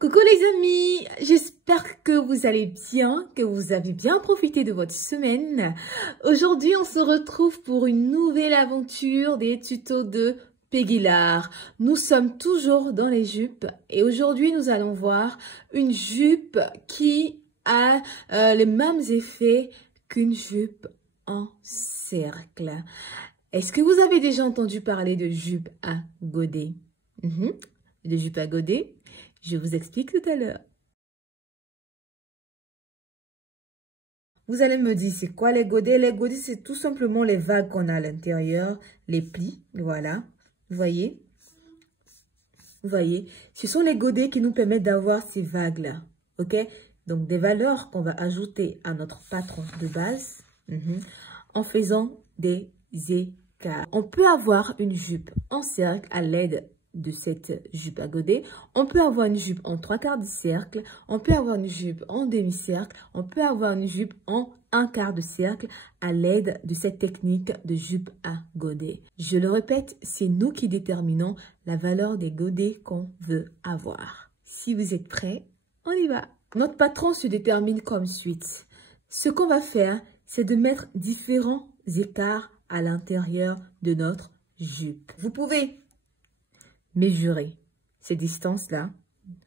Coucou les amis, j'espère que vous allez bien, que vous avez bien profité de votre semaine. Aujourd'hui, on se retrouve pour une nouvelle aventure des tutos de Péguilard. Nous sommes toujours dans les jupes et aujourd'hui, nous allons voir une jupe qui a les mêmes effets qu'une jupe en cercle. Est-ce que vous avez déjà entendu parler de jupe à godets? De jupe à godets? Je vous explique tout à l'heure. Vous allez me dire, c'est quoi les godets? Les godets, c'est tout simplement les vagues qu'on a à l'intérieur, les plis, voilà. Vous voyez? Vous voyez? Ce sont les godets qui nous permettent d'avoir ces vagues-là, ok? Donc, des valeurs qu'on va ajouter à notre patron de base en faisant des écarts. On peut avoir une jupe en cercle à l'aide de cette jupe à godets. On peut avoir une jupe en 3/4 de cercle, on peut avoir une jupe en demi-cercle, on peut avoir une jupe en 1/4 de cercle à l'aide de cette technique de jupe à godets. Je le répète, c'est nous qui déterminons la valeur des godets qu'on veut avoir. Si vous êtes prêts, on y va. Notre patron se détermine comme suit. Ce qu'on va faire, c'est de mettre différents écarts à l'intérieur de notre jupe. Vous pouvez mesurer ces distances-là,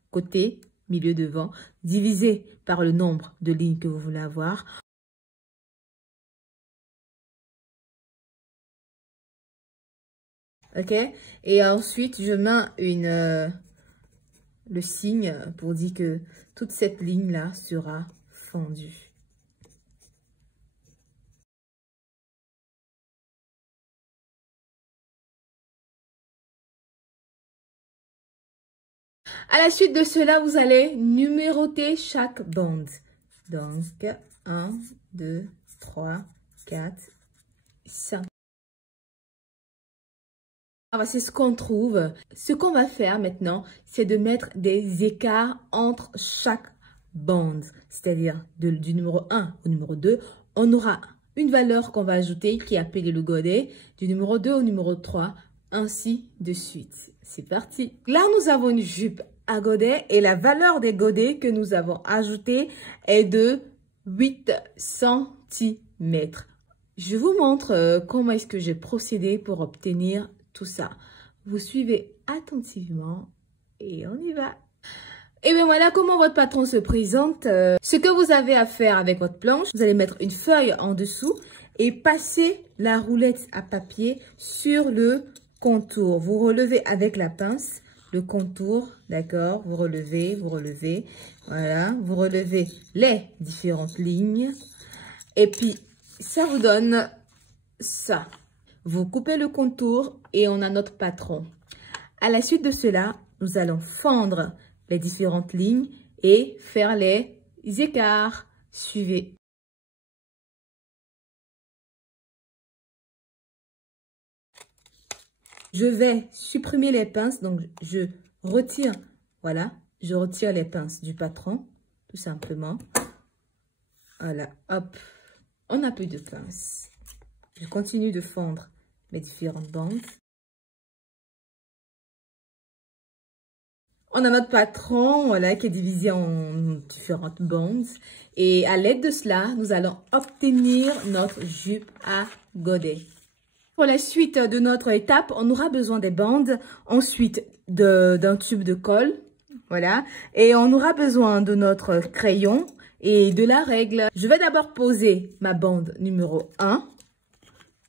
côté, milieu, devant, divisé par le nombre de lignes que vous voulez avoir. Ok? Et ensuite, je mets le signe pour dire que toute cette ligne-là sera fendue. À la suite de cela, vous allez numéroter chaque bande. Donc, 1, 2, 3, 4, 5. Voici ce qu'on trouve. Ce qu'on va faire maintenant, c'est de mettre des écarts entre chaque bande. C'est-à-dire du numéro 1 au numéro 2, on aura une valeur qu'on va ajouter qui est appelée le godet. Du numéro 2 au numéro 3, ainsi de suite. C'est parti. Là, nous avons une jupe à godets et la valeur des godets que nous avons ajouté est de 8 cm. Je vous montre comment est-ce que j'ai procédé pour obtenir tout ça. Vous suivez attentivement et on y va. Et bien voilà comment votre patron se présente. Ce que vous avez à faire avec votre planche, vous allez mettre une feuille en dessous et passer la roulette à papier sur le contour. Vous relevez avec la pince le contour, d'accord? Vous relevez, voilà. Vous relevez les différentes lignes et puis ça vous donne ça. Vous coupez le contour et on a notre patron. À la suite de cela, nous allons fendre les différentes lignes et faire les écarts. Suivez. Je vais supprimer les pinces, donc je retire, voilà, je retire les pinces du patron, tout simplement. Voilà, hop, on n'a plus de pinces. Je continue de fendre mes différentes bandes. On a notre patron, voilà, qui est divisé en différentes bandes. Et à l'aide de cela, nous allons obtenir notre jupe à godets. Pour la suite de notre étape, on aura besoin des bandes, ensuite d'un tube de colle, voilà. Et on aura besoin de notre crayon et de la règle. Je vais d'abord poser ma bande numéro 1.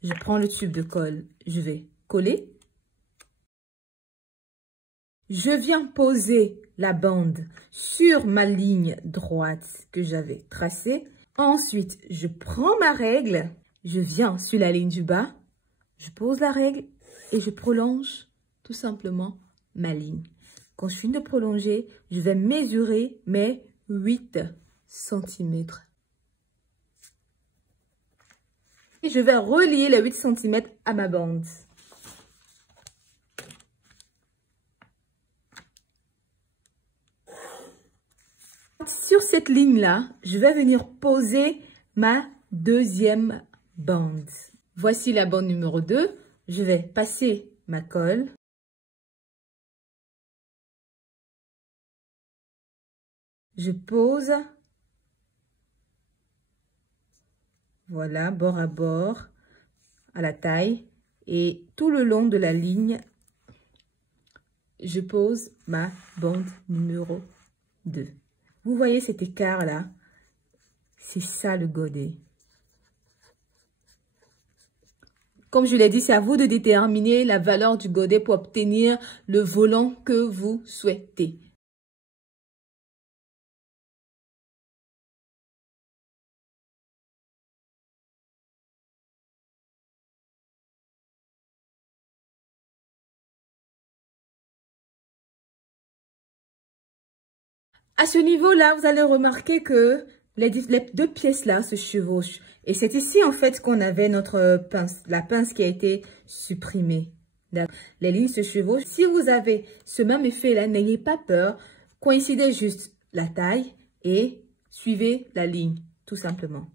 Je prends le tube de colle, je vais coller. Je viens poser la bande sur ma ligne droite que j'avais tracée. Ensuite, je prends ma règle, je viens sur la ligne du bas, je pose la règle et je prolonge tout simplement ma ligne. Quand je finis de prolonger, je vais mesurer mes 8 cm. Et je vais relier les 8 cm à ma bande. Sur cette ligne-là, je vais venir poser ma deuxième bande. Voici la bande numéro 2. Je vais passer ma colle. Je pose. Voilà, bord à bord, à la taille. Et tout le long de la ligne, je pose ma bande numéro 2. Vous voyez cet écart-là? C'est ça le godet. Comme je l'ai dit, c'est à vous de déterminer la valeur du godet pour obtenir le volant que vous souhaitez. À ce niveau-là, vous allez remarquer que les deux pièces-là se chevauchent. Et c'est ici, en fait, qu'on avait notre pince, la pince qui a été supprimée. Les lignes se chevauchent. Si vous avez ce même effet-là, n'ayez pas peur. Coïncidez juste la taille et suivez la ligne, tout simplement.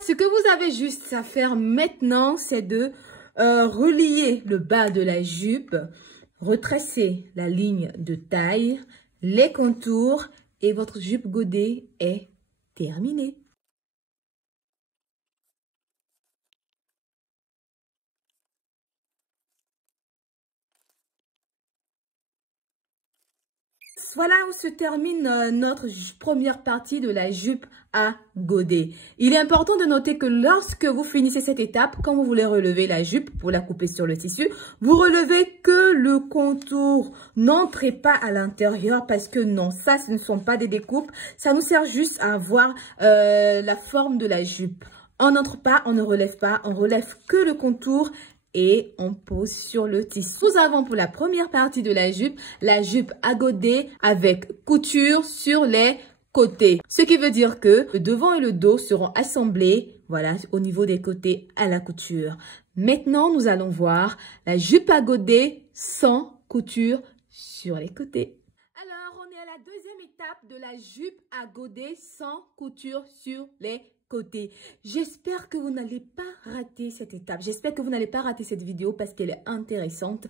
Ce que vous avez juste à faire maintenant, c'est de relier le bas de la jupe, retracer la ligne de taille, les contours et votre jupe godet est terminée. Voilà où se termine notre première partie de la jupe à godet. Il est important de noter que lorsque vous finissez cette étape, quand vous voulez relever la jupe pour la couper sur le tissu, vous relevez que le contour. N'entrez pas à l'intérieur parce que non, ça ce ne sont pas des découpes. Ça nous sert juste à avoir la forme de la jupe. On n'entre pas, on ne relève pas, on relève que le contour et on pose sur le tissu. Nous avons pour la première partie de la jupe à godet avec couture sur les côtés. Ce qui veut dire que le devant et le dos seront assemblés, voilà, au niveau des côtés à la couture. Maintenant, nous allons voir la jupe à godet sans couture sur les côtés. Alors, on est à la deuxième étape de la jupe à godet sans couture sur les côté. J'espère que vous n'allez pas rater cette étape. J'espère que vous n'allez pas rater cette vidéo parce qu'elle est intéressante.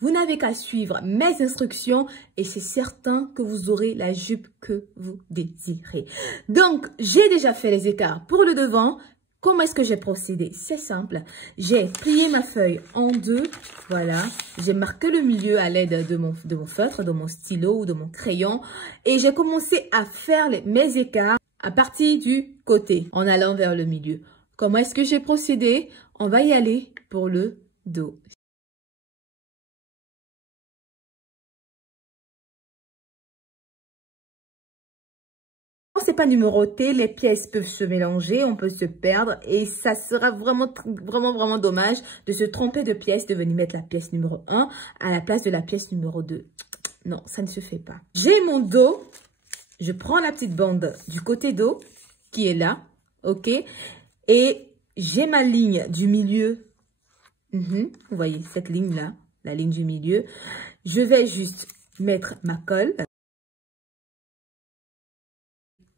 Vous n'avez qu'à suivre mes instructions et c'est certain que vous aurez la jupe que vous désirez. Donc, j'ai déjà fait les écarts pour le devant. Comment est-ce que j'ai procédé? C'est simple. J'ai plié ma feuille en deux. Voilà. J'ai marqué le milieu à l'aide de mon feutre, de mon stylo ou de mon crayon. Et j'ai commencé à faire mes écarts à partir du côté, en allant vers le milieu. Comment est-ce que j'ai procédé? On va y aller pour le dos. C'est pas numéroté, les pièces peuvent se mélanger, on peut se perdre et ça sera vraiment dommage de se tromper de pièce, de venir mettre la pièce numéro 1 à la place de la pièce numéro 2. Non, ça ne se fait pas. J'ai mon dos, je prends la petite bande du côté dos qui est là, ok, et j'ai ma ligne du milieu. Vous voyez cette ligne là, la ligne du milieu. Je vais juste mettre ma colle.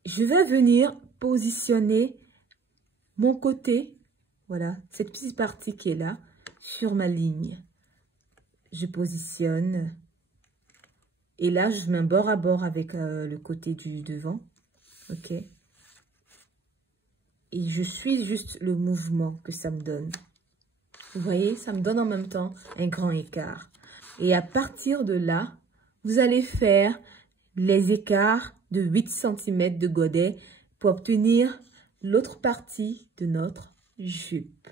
Je vais venir positionner mon côté, voilà, cette petite partie qui est là, sur ma ligne. Je positionne. Et là, je mets un bord à bord avec le côté du devant. Ok. Et je suis juste le mouvement que ça me donne. Vous voyez, ça me donne en même temps un grand écart. Et à partir de là, vous allez faire les écarts de 8 cm de godet pour obtenir l'autre partie de notre jupe.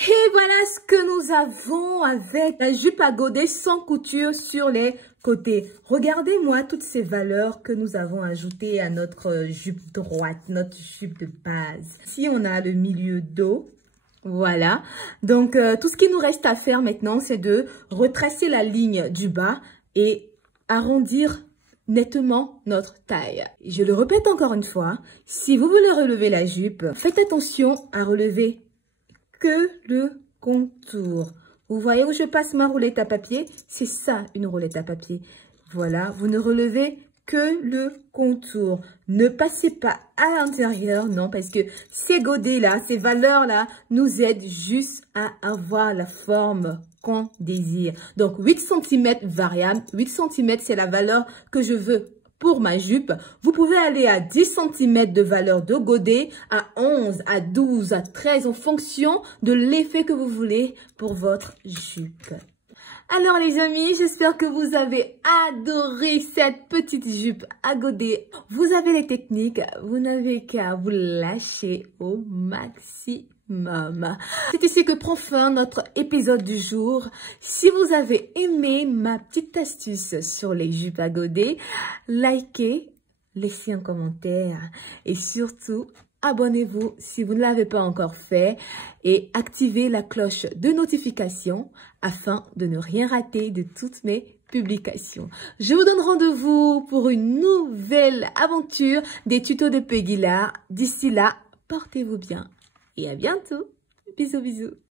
Et voilà ce que nous avons avec la jupe à godet sans couture sur les côtés. Regardez-moi toutes ces valeurs que nous avons ajoutées à notre jupe droite, notre jupe de base. Ici, on a le milieu dos. Voilà. Donc, tout ce qui nous reste à faire maintenant, c'est de retracer la ligne du bas et arrondir nettement notre taille. Je le répète encore une fois, si vous voulez relever la jupe, faites attention à relever que le contour. Vous voyez où je passe ma roulette à papier? C'est ça, une roulette à papier. Voilà, vous ne relevez que le contour. Ne passez pas à l'intérieur, non, parce que ces godets-là, ces valeurs-là, nous aident juste à avoir la forme qu'on désire. Donc, 8 cm variable. 8 cm, c'est la valeur que je veux pour ma jupe. Vous pouvez aller à 10 cm de valeur de godet, à 11, à 12, à 13, en fonction de l'effet que vous voulez pour votre jupe. Alors les amis, j'espère que vous avez adoré cette petite jupe à godet. Vous avez les techniques, vous n'avez qu'à vous lâcher au maximum. C'est ici que prend fin notre épisode du jour. Si vous avez aimé ma petite astuce sur les jupes à godet, likez, laissez un commentaire et surtout, abonnez-vous si vous ne l'avez pas encore fait et activez la cloche de notification afin de ne rien rater de toutes mes publications. Je vous donne rendez-vous pour une nouvelle aventure des tutos de Peggy Lar. D'ici là, portez-vous bien et à bientôt. Bisous, bisous.